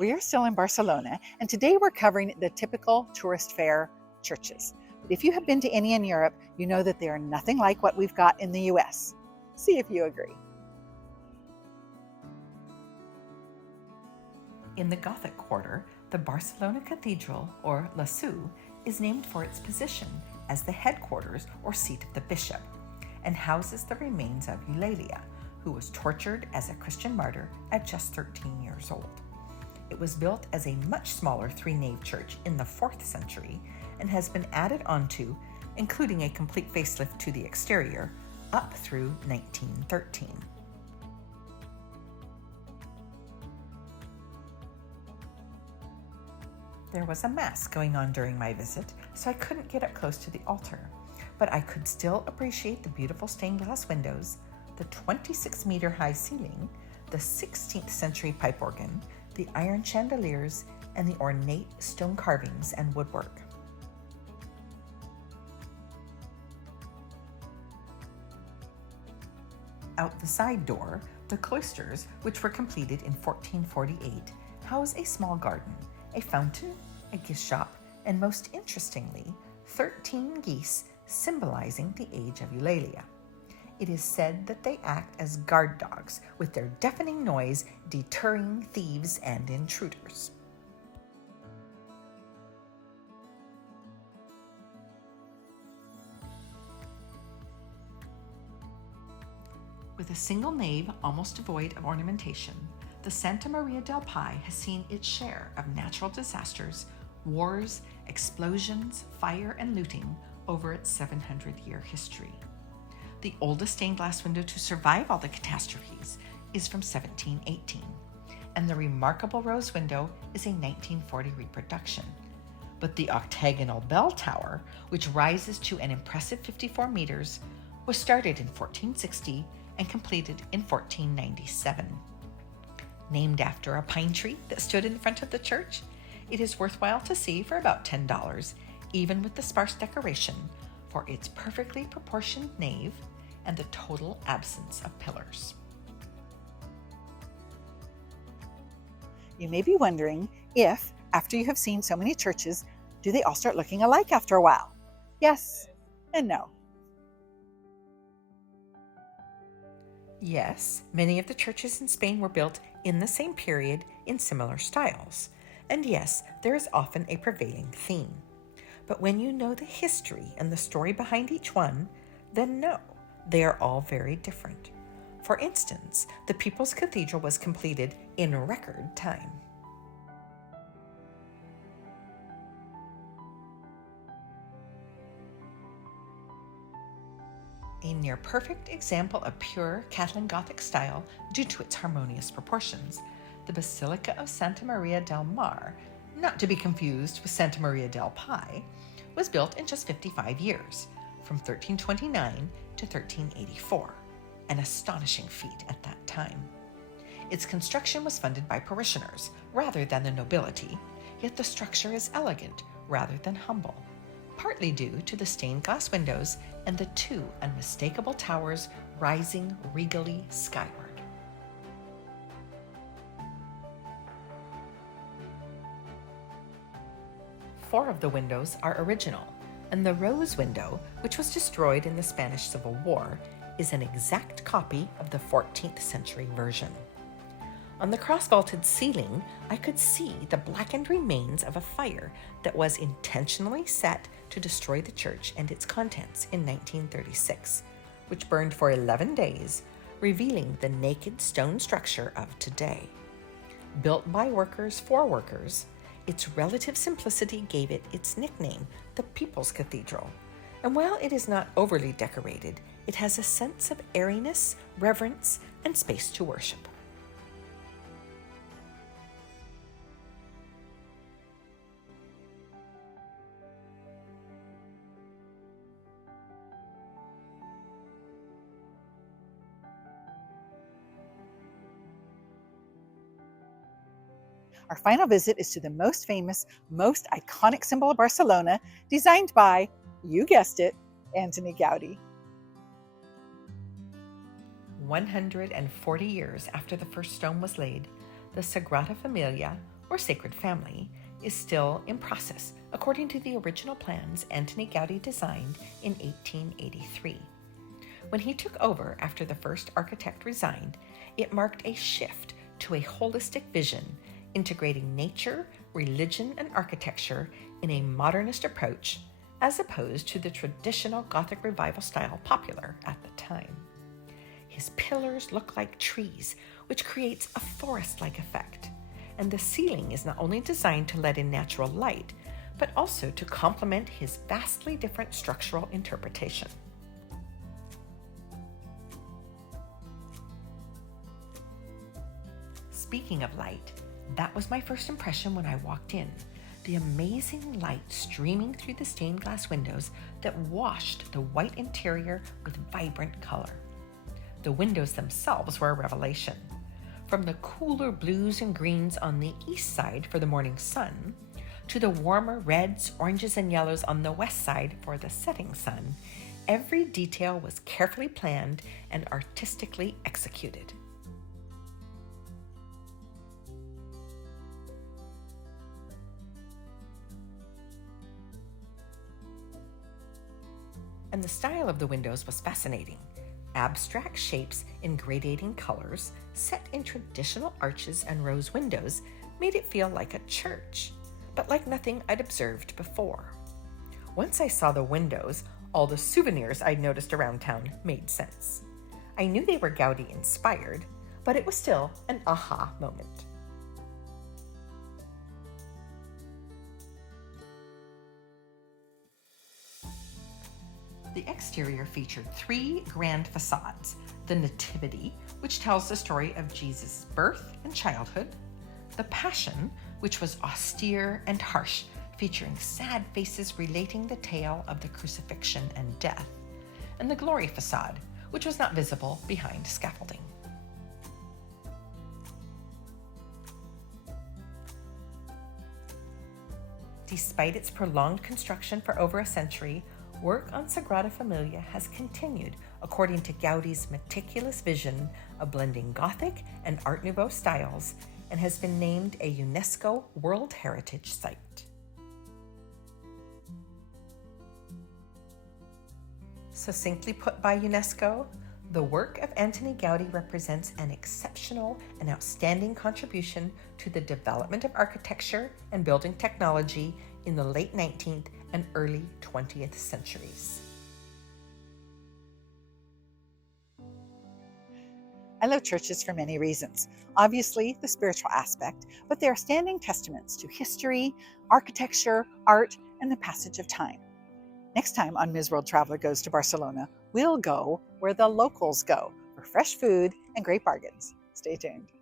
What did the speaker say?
We are still in Barcelona, and today we're covering the typical tourist fare churches. But if you have been to any in Europe, you know that they are nothing like what we've got in the US. See if you agree. In the Gothic quarter, the Barcelona Cathedral, or La Seu, is named for its position as the headquarters or seat of the bishop, and houses the remains of Eulalia, who was tortured as a Christian martyr at just 13 years old. It was built as a much smaller three-nave church in the 4th century and has been added onto, including a complete facelift to the exterior, up through 1913. There was a mass going on during my visit, so I couldn't get up close to the altar, but I could still appreciate the beautiful stained glass windows, the 26-meter-high ceiling, the 16th century pipe organ, the iron chandeliers, and the ornate stone carvings and woodwork. Out the side door, the cloisters, which were completed in 1448, house a small garden, a fountain, a gift shop, and most interestingly, 13 geese symbolizing the age of Eulalia. It is said that they act as guard dogs, with their deafening noise deterring thieves and intruders. With a single nave almost devoid of ornamentation, the Santa Maria del Pi has seen its share of natural disasters, wars, explosions, fire, and looting over its 700-year history. The oldest stained glass window to survive all the catastrophes is from 1718, and the remarkable rose window is a 1940 reproduction. But the octagonal bell tower, which rises to an impressive 54 meters, was started in 1460 and completed in 1497. Named after a pine tree that stood in front of the church, it is worthwhile to see for about $10, even with the sparse decoration, for its perfectly proportioned nave and the total absence of pillars. You may be wondering if, after you have seen so many churches, do they all start looking alike after a while? Yes and no. Yes, many of the churches in Spain were built in the same period in similar styles. And yes, there is often a prevailing theme. But when you know the history and the story behind each one, then no, they are all very different. For instance, the People's Cathedral was completed in record time. A near-perfect example of pure Catalan Gothic style due to its harmonious proportions, the Basilica of Santa Maria del Mar, not to be confused with Santa Maria del Pi, was built in just 55 years, from 1329 to 1384, an astonishing feat at that time. Its construction was funded by parishioners rather than the nobility, yet the structure is elegant rather than humble, partly due to the stained glass windows and the two unmistakable towers rising regally skyward. Four of the windows are original, and the rose window, which was destroyed in the Spanish Civil War, is an exact copy of the 14th century version. On the cross-vaulted ceiling, I could see the blackened remains of a fire that was intentionally set to destroy the church and its contents in 1936, which burned for 11 days, revealing the naked stone structure of today. Built by workers for workers, its relative simplicity gave it its nickname, the People's Cathedral. And while it is not overly decorated, it has a sense of airiness, reverence, and space to worship. Our final visit is to the most famous, most iconic symbol of Barcelona, designed by, you guessed it, Antoni Gaudí. 140 years after the first stone was laid, the Sagrada Familia, or Sacred Family, is still in process according to the original plans Antoni Gaudí designed in 1883. When he took over after the first architect resigned, it marked a shift to a holistic vision, integrating nature, religion, and architecture in a modernist approach, as opposed to the traditional Gothic Revival style popular at the time. His pillars look like trees, which creates a forest-like effect, and the ceiling is not only designed to let in natural light, but also to complement his vastly different structural interpretation. Speaking of light, that was my first impression when I walked in. The amazing light streaming through the stained glass windows that washed the white interior with vibrant color. The windows themselves were a revelation. From the cooler blues and greens on the east side for the morning sun, to the warmer reds, oranges, and yellows on the west side for the setting sun, every detail was carefully planned and artistically executed. And the style of the windows was fascinating. Abstract shapes in gradating colors, set in traditional arches and rose windows, made it feel like a church, but like nothing I'd observed before. Once I saw the windows, all the souvenirs I'd noticed around town made sense. I knew they were Gaudí inspired, but it was still an aha moment. The exterior featured 3 grand facades: the Nativity, which tells the story of Jesus' birth and childhood; the Passion, which was austere and harsh, featuring sad faces relating the tale of the crucifixion and death; and the Glory facade, which was not visible behind scaffolding. Despite its prolonged construction for over a century, work on Sagrada Familia has continued according to Gaudí's meticulous vision of blending Gothic and Art Nouveau styles, and has been named a UNESCO World Heritage Site. Succinctly put by UNESCO, the work of Antoni Gaudí represents an exceptional and outstanding contribution to the development of architecture and building technology in the late 19th and early 20th centuries. I love churches for many reasons. Obviously, the spiritual aspect, but they are standing testaments to history, architecture, art, and the passage of time. Next time on Ms. World Traveler Goes to Barcelona, we'll go where the locals go for fresh food and great bargains. Stay tuned.